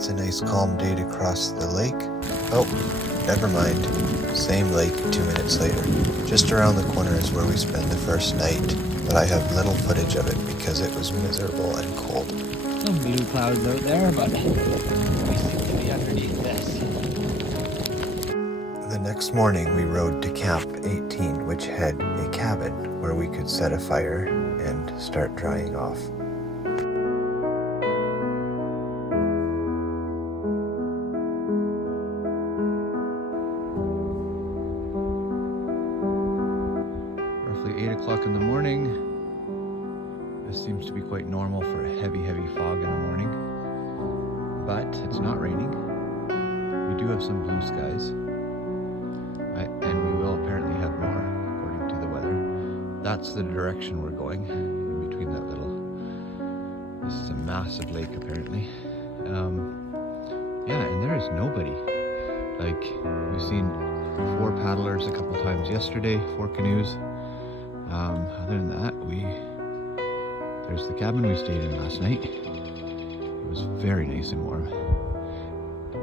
It's a nice calm day to cross the lake. Oh, never mind. Same lake 2 minutes later. Just around the corner is where we spend the first night, but I have little footage of it because it was miserable and cold. Some blue clouds out there, but we seem to be underneath this. The next morning we rode to Camp 18, which had a cabin where we could set a fire and start drying off. Roughly 8 o'clock in the morning. This seems to be quite normal for a heavy fog in the morning, but it's not raining. We do have some blue skies, and we will apparently have more according to the weather. That's the direction we're going, in between that little, this is a massive lake apparently. Yeah, and there is nobody. Like, we've seen 4 paddlers a couple times yesterday, 4 canoes. Other than that, there's the cabin we stayed in last night. It was very nice and warm.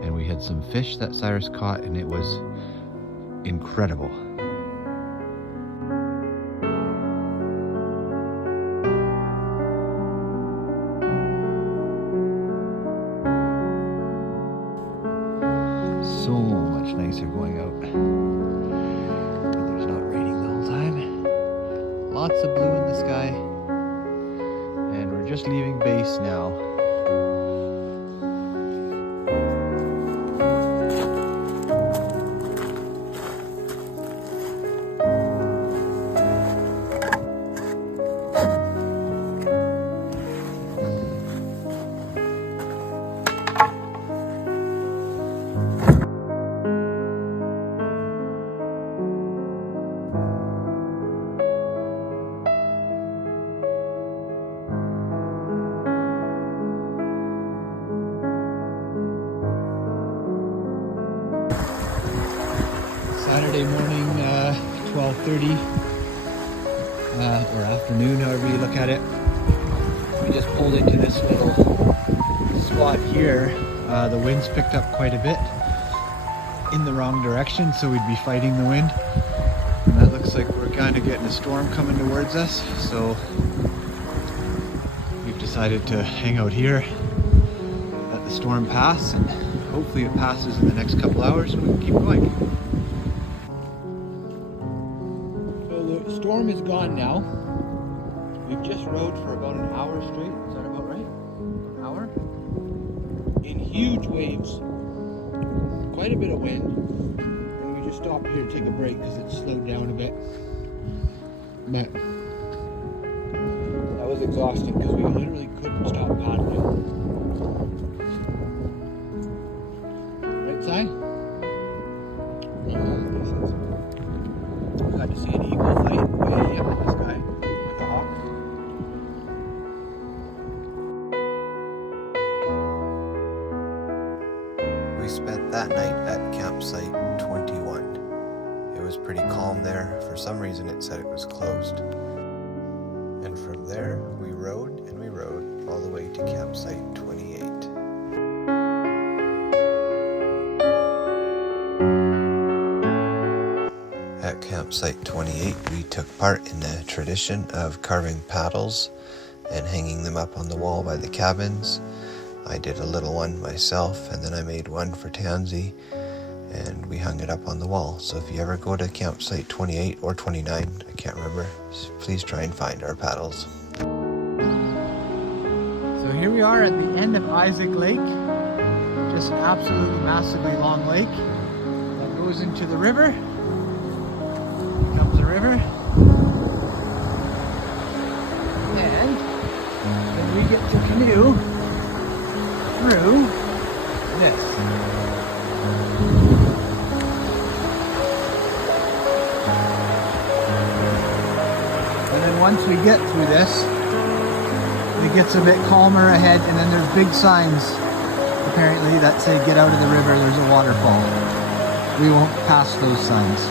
And we had some fish that Cyrus caught, and it was incredible. So much nicer going out. But there's not raining the whole time. Lots of blue in the sky. And we're just leaving base now. Saturday morning, 12:30, or afternoon, however you look at it. We just pulled into this little spot here. The wind's picked up quite a bit in the wrong direction, so we'd be fighting the wind. And that looks like we're kind of getting a storm coming towards us, so we've decided to hang out here, let the storm pass, and hopefully it passes in the next couple hours and we can keep going. The storm is gone now. We've just rode for about an hour straight. Is that about right? An hour? In huge waves. Quite a bit of wind. And we just stopped here to take a break because it slowed down a bit. But that was exhausting because we literally couldn't stop paddling. Right, Si? Got to see an eagle flight way up in the sky with a hawk. We spent that night at campsite 21. It was pretty calm there. For some reason it said it was closed. And from there we rode and we rode all the way to campsite 28. At campsite 28, we took part in the tradition of carving paddles and hanging them up on the wall by the cabins. I did a little one myself, and then I made one for Tansy, and we hung it up on the wall. So if you ever go to campsite 28 or 29, I can't remember, please try and find our paddles. So here we are at the end of Isaac Lake. Just an absolutely massively long lake that goes into the river. Comes the river, and then we get to canoe through this. And then once we get through this, it gets a bit calmer ahead, and then there's big signs apparently that say get out of the river, there's a waterfall. We won't pass those signs.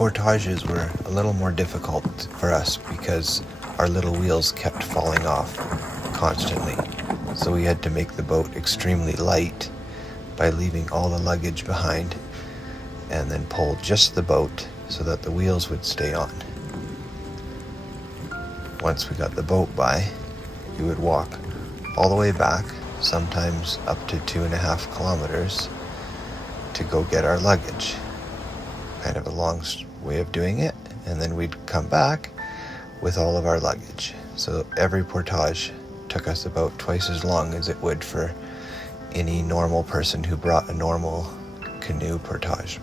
portages were a little more difficult for us because our little wheels kept falling off constantly. So we had to make the boat extremely light by leaving all the luggage behind and then pull just the boat so that the wheels would stay on. Once we got the boat by, we would walk all the way back, sometimes up to 2.5 kilometers, to go get our luggage. Kind of a long way of doing it, and then we'd come back with all of our luggage. So every portage took us about twice as long as it would for any normal person who brought a normal canoe portage.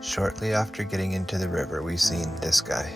Shortly after getting into the river, we seen this guy.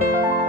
Bye.